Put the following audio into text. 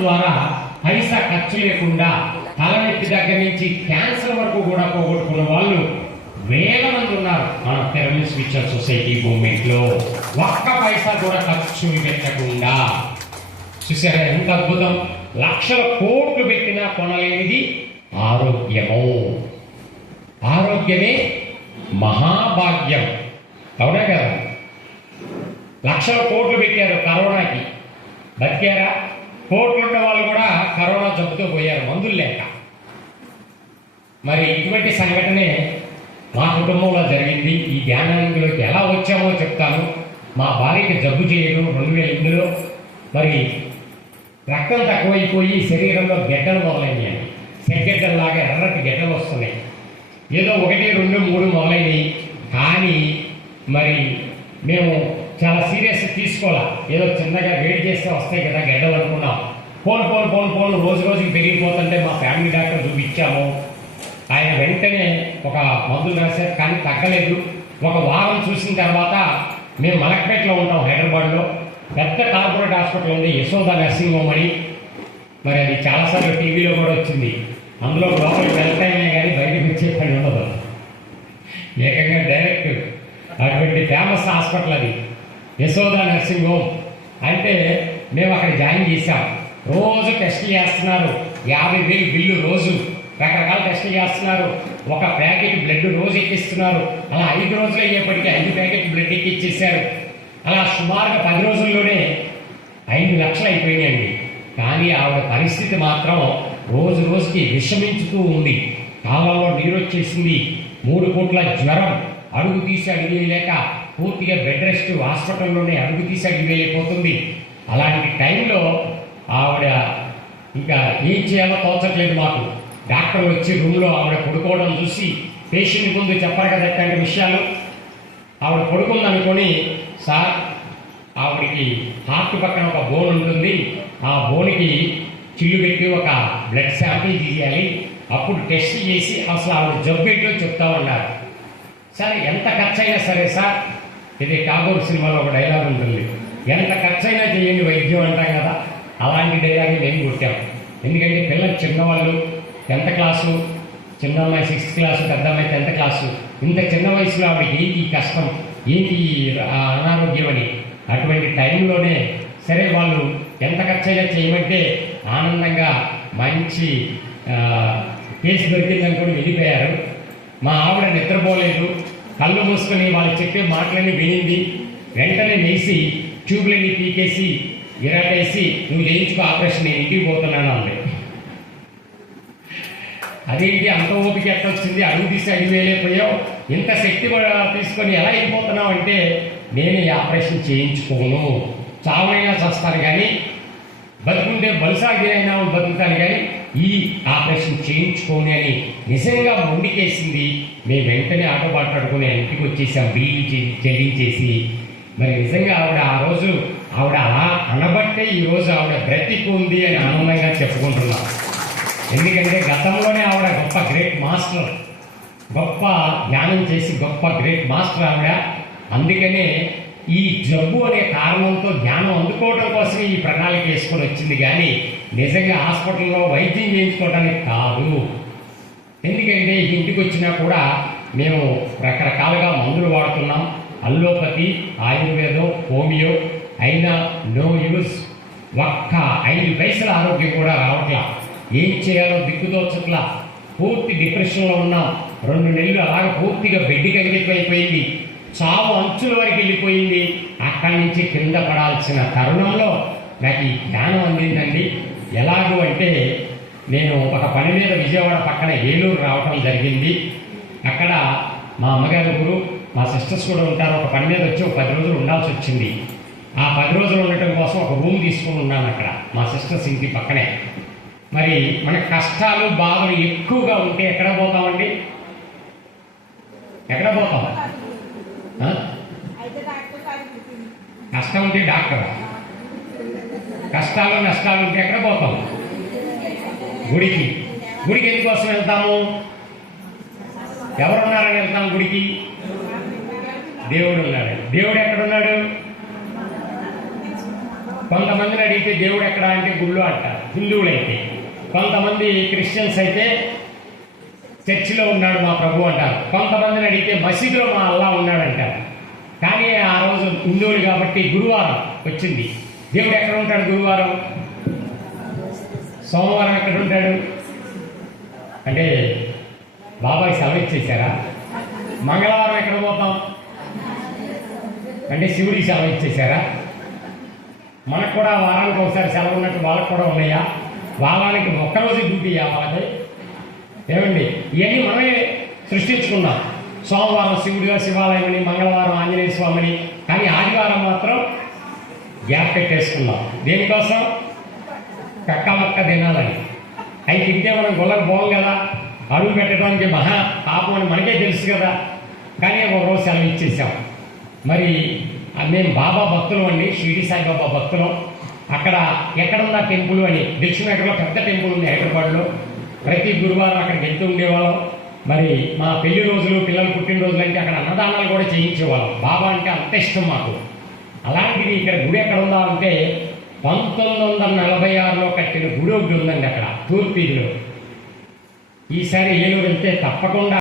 ద్వారా పైసా ఖర్చు లేకుండా తలనొప్పి దగ్గర నుంచి క్యాన్సర్ వరకు కూడా పోగొట్టుకున్న వాళ్ళు వేల మంది ఉన్నారు మన పిరమిడ్ స్విచ్చర్ సొసైటీ మూమెంట్లో ఒక్క పైసా కూడా ఖర్చు పెట్టకుండా. చూసారా ఎంత అద్భుతం? లక్షల కోట్లు పెట్టినా కొనలేనిది ఆరోగ్యము. ఆరోగ్యమే మహాభాగ్యం. అవునా కదా? లక్షల కోట్లు పెట్టారు కరోనాకి. బతికారా? కోట్లు ఉన్న వాళ్ళు కూడా కరోనా జబ్బుతో పోయారు. మందులు లేక. మరి ఇటువంటి సంఘటనే మా కుటుంబంలో జరిగింది. ఈ ధ్యానానికి ఎలా వచ్చామో చెప్తాను. మా భార్యకి జబ్బు చేయడం రెండు వేల ఎనిమిదిలో మరి రక్తం తక్కువైపోయి శరీరంలో గెడ్డలు మొదలైనాయి సెగ్గెడ్డల్లాగా ఎర్రటి గెడ్డలు వస్తున్నాయి. ఏదో ఒకటి రెండు మూడు మొదలైనవి. కానీ మరి మేము చాలా సీరియస్ తీసుకోవాలా? ఏదో చిన్నగా వేడి చేస్తే వస్తాయి కదా గెడ్డలు అనుకున్నాం ఫోన్ ఫోన్ ఫోన్ ఫోన్ రోజు రోజుకి పెరిగిపోతుంటే మా ఫ్యామిలీ డాక్టర్ చూపించాము. ఆయన వెంటనే ఒక మందులు రాశారు కానీ తగ్గలేదు. ఒక వారం చూసిన తర్వాత మేము మలక్పేటలో ఉంటాం హైదరాబాద్లో. పెద్ద కార్పొరేట్ హాస్పిటల్ ఉంది యశోద నర్సింగ్ హోమ్ అని. మరి అది చాలాసార్లు టీవీలో కూడా వచ్చింది. అందులో లోపలికి వెళ్తాయనే కానీ బయటకు వచ్చే పని ఉండదు. ఏకంగా డైరెక్ట్ అటువంటి ఫేమస్ హాస్పిటల్ అది యశోద నర్సింగ్ హోమ్. అంటే మేము అక్కడ జాయిన్ చేశాం. రోజు టెస్ట్ చేస్తున్నారు. యాభై వేలు బిల్లు రోజు. రకరకాల టెస్టులు చేస్తున్నారు. ఒక ప్యాకెట్ బ్లడ్ రోజు ఎక్కిస్తున్నారు. అలా ఐదు రోజులు అయ్యేప్పటికీ ఐదు ప్యాకెట్ బ్లడ్ ఎక్కిచ్చేసారు అలా సుమారుగా పది రోజుల్లోనే ఐదు లక్షలు అయిపోయినాయండి. కానీ ఆవిడ పరిస్థితి మాత్రం రోజు రోజుకి విషమించుతూ ఉంది. కాలంలో నీరు వచ్చేసింది మూడు పూట్ల జ్వరం. అడుగు తీసి అడిగేయలేక పూర్తిగా బెడ్ రెస్ట్ హాస్పిటల్లోనే అడుగు తీసి అడిగివేయలేకపోతుంది అలాంటి టైంలో ఇంకా ఏం చేయాలో తోచట్లేదు మాకు. డాక్టర్ వచ్చి రూమ్లో ఆవిడ పడుకోవడం చూసి పేషెంట్ ముందు చెప్పరు కదా ఇట్లాంటి విషయాలు. ఆవిడ పడుకుందనుకొని సార్ ఆవిడకి హార్ట్ పక్కన ఒక బోన్ ఉంటుంది. ఆ బోన్కి చిల్లు పెట్టి ఒక బ్లడ్ శాంపిల్ తీయాలి అప్పుడు టెస్ట్ చేసి అసలు ఆవిడ జబ్బు ఏంటో చెప్తా ఉన్నారు సరే ఎంత ఖర్చు అయినా సరే సార్. ఇది టాగోర్ సినిమాలో ఒక డైలాగ్ ఉంటుంది. ఎంత ఖర్చు అయినా చేయండి వైద్యం అంటాం కదా. అలాంటి డైలాగ్ మేము కొట్టాం. ఎందుకంటే పిల్లలు చిన్నవాళ్ళు టెన్త్ క్లాసు చిన్న అమ్మాయి సిక్స్త్ క్లాసు పెద్ద అమ్మాయి టెన్త్ క్లాసు ఇంత చిన్న వయసులో ఆవిడకి ఏంటి కష్టం? ఏంటి అనారోగ్యం అని? అటువంటి టైంలోనే సరే వాళ్ళు ఎంత ఖర్చైనా చేయమంటే ఆనందంగా మంచి కేసు దొరికిందని కూడా వెళ్ళిపోయారు. మా ఆవిడ నిద్రపోలేదు. కళ్ళు మూసుకొని వాళ్ళు చెప్పే మాటలన్నీ వినింది. వెంటనే వేసి ట్యూబ్లన్నీ పీకేసి గిరాటేసి నువ్వు చేయించుకో ఆపరేషన్ నేను ఇంటికి పోతున్నాను అంది. అదేంటి అంత ఓపిక ఎట్ట వచ్చింది అడుగు తీసి అడుగు వేయలేకపోయావు ఇంత శక్తి తీసుకొని ఎలా అయిపోతున్నావు అంటే నేను ఈ ఆపరేషన్ చేయించుకోను. చావనైనా చేస్తాను కానీ బతుకుంటే బలుసాగిరైనా బతుకుతాను కానీ ఈ ఆపరేషన్ చేయించుకోని అని నిజంగా మొండికేసింది. మేము వెంటనే ఆటో మాట్లాడుకుని ఇంటికి వచ్చేసాం. బిల్లు చే- చెల్లించేసి మరి నిజంగా ఆవిడ ఆ రోజు ఆవిడ అలా అనబట్టే ఈ రోజు ఆవిడ బ్రతికు ఉంది అని ఆనందంగా చెప్పుకుంటున్నాం. ఎందుకంటే గతంలోనే ఆవిడ గొప్ప గ్రేట్ మాస్టర్ గొప్ప ధ్యానం చేసి గొప్ప గ్రేట్ మాస్టర్ ఆవిడ. అందుకనే ఈ జబ్బు అనే కారణంతో జ్ఞానం అందుకోవడం కోసమే ఈ ప్రణాళిక వేసుకొని వచ్చింది. కానీ నిజంగా హాస్పిటల్లో వైద్యం చేయించుకోవడానికి కాదు. ఎందుకంటే ఇంటికి వచ్చినా కూడా మేము రకరకాలుగా మందులు వాడుతున్నాం. అల్లోపతి ఆయుర్వేదం హోమియో అయినా నో యూస్. ఒక్క ఐదు పైసల ఆరోగ్యం కూడా రావట్లా. ఏం చేయాలో దిక్కుదోచట్లా పూర్తి డిప్రెషన్లో ఉన్నాం. రెండు నెలలు అలాగ పూర్తిగా బెడ్కి అయిపోయింది. చావు అంచుల వరకు వెళ్ళిపోయింది. అక్కడి నుంచి కింద పడాల్సిన తరుణంలో నాకు ఈ జ్ఞానం అందిందండి. ఎలాగూ అంటే నేను ఒక పని మీద విజయవాడ పక్కన ఏలూరు రావటం జరిగింది. అక్కడ మా అమ్మగారు గురు మా సిస్టర్స్ కూడా ఉంటారు. ఒక పని మీద వచ్చి ఒక పది రోజులు ఉండాల్సి వచ్చింది. ఆ పది రోజులు ఉండటం కోసం ఒక రూమ్ తీసుకుని ఉన్నాను అక్కడ. మా సిస్టర్స్ ఇంటి పక్కనే. మరి మన కష్టాలు బాధలు ఎక్కువగా ఉంటే ఎక్కడ పోతామండి? ఎక్కడ పోతాం? కష్టం ఉంటే డాక్టర్. కష్టాలు నష్టాలు ఉంటే ఎక్కడ పోతాం? గుడికి. గుడికి ఎందుకోసం వెళ్తాము? ఎవరున్నారని వెళ్తాం గుడికి? దేవుడు ఉన్నాడు దేవుడు ఎక్కడున్నాడు కొంతమందిని అడిగితే దేవుడు ఎక్కడ అంటే గుళ్ళు అంటారు హిందువులైతే. కొంతమంది క్రిస్టియన్స్ అయితే చర్చిలో ఉన్నాడు మా ప్రభు అంటారు. కొంతమందిని అడిగితే మసీదులో మా అల్లా ఉన్నాడంటారు కానీ ఆ రోజు హిందువులు కాబట్టి గురువారం వచ్చింది. దేవుడు ఎక్కడ ఉంటాడు గురువారం? సోమవారం ఎక్కడ ఉంటాడు? అంటే బాబాయ్ సెలవు ఇచ్చేసారా మంగళవారం ఎక్కడ పోతాం? అంటే శివుడికి సెలవు ఇచ్చేసారా మనకు కూడా వారానికి ఒకసారి సెలవు ఉన్నట్టు వాళ్ళకు కూడా ఉన్నాయా? వారానికి ఒక్కరోజు డ్యూటీ వాళ్ళకి ఏమండి? ఇవన్నీ మనమే సృష్టించుకున్నాం. సోమవారం శివుడిగా శివాలయం అని మంగళవారం ఆంజనేయ స్వామిని కానీ ఆదివారం మాత్రం గ్యాప్ పెట్టేసుకున్నాం. దేనికోసం? కక్కమక్క తినాలని అవి తింటే మనం గుళ్ళకు పోం కదా. అడుగు పెట్టడానికి మహా పాపం అని మనకే తెలుసు కదా. కానీ ఒక రోజు సెలవు ఇచ్చేసాం. మరి మేము బాబా భక్తులు అండి షిరిడి సాయిబాబా భక్తులం. అక్కడ ఎక్కడున్న టెంపుల్ అని దక్షిణాటలో పెద్ద టెంపుల్ ఉంది హైదరాబాద్లో. ప్రతి గురువారం అక్కడికి వెళ్తూ ఉండేవాళ్ళం. మరి మా పెళ్ళి రోజులు పిల్లలు పుట్టినరోజులు అంటే అక్కడ అన్నదానాలు కూడా చేయించేవాళ్ళం. బాబా అంటే అంత ఇష్టం మాకు. అలాంటిది ఇక్కడ గుడి ఎక్కడ ఉందా అంటే పంతొమ్మిది వందల నలభై ఆరులో కట్టిన గుడి ఒకటి ఉందండి అక్కడ తూర్పీలో ఈసారి ఏలూరు వెళ్తే తప్పకుండా